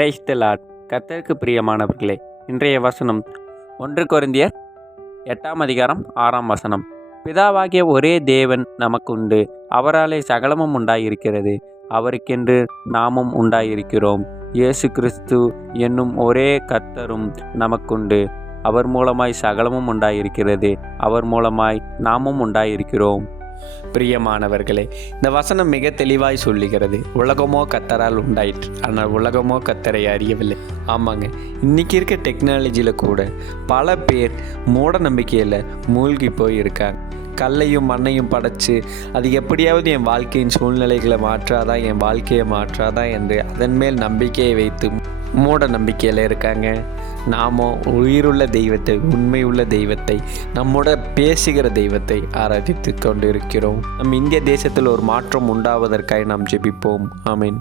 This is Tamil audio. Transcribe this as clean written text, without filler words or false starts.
Praise the Lord. கர்த்தருக்கு பிரியமானவர்களே, இன்றைய வசனம் 1 கொரிந்தியர் 8ஆம் அதிகாரம் 6ஆம் வசனம். பிதாவாகிய ஒரே தேவன் நமக்கு உண்டு, அவராலே சகலமும் உண்டாயிருக்கிறது, அவருக்கென்று நாமும் உண்டாயிருக்கிறோம். இயேசு கிறிஸ்து என்னும் ஒரே கர்த்தரும் நமக்குண்டு, அவர் மூலமாய் சகலமும் உண்டாயிருக்கிறது, அவர் மூலமாய் நாமும் உண்டாயிருக்கிறோம். பிரியமானவர்களே, இந்த வசனம் மிக தெளிவாய் சொல்லுகிறது. உலகமோ கர்த்தரால் உண்டாயிற்று, ஆனால் உலகமோ கர்த்தரை அறியவில்லை. ஆமாங்க, இன்றைக்கி இருக்க டெக்னாலஜியில் கூட பல பேர் மூட நம்பிக்கையில் மூழ்கி போய் இருக்காங்க. கல்லையும் மண்ணையும் படைச்சு அது எப்படியாவது என் வாழ்க்கையின் சூழ்நிலைகளை மாற்றாதா, என் வாழ்க்கையை மாற்றாதா என்று அதன் மேல் நம்பிக்கையை வைத்து மூட நம்பிக்கையில் இருக்காங்க. நாமோ உயிருள்ள தெய்வத்தை, உண்மையுள்ள தெய்வத்தை, நம்மோட பேசுகிற தெய்வத்தை ஆராதித்து கொண்டிருக்கிறோம். நம் இந்திய தேசத்தில் ஒரு மாற்றம் உண்டாவதற்காக நாம் ஜெபிப்போம். ஆமென்.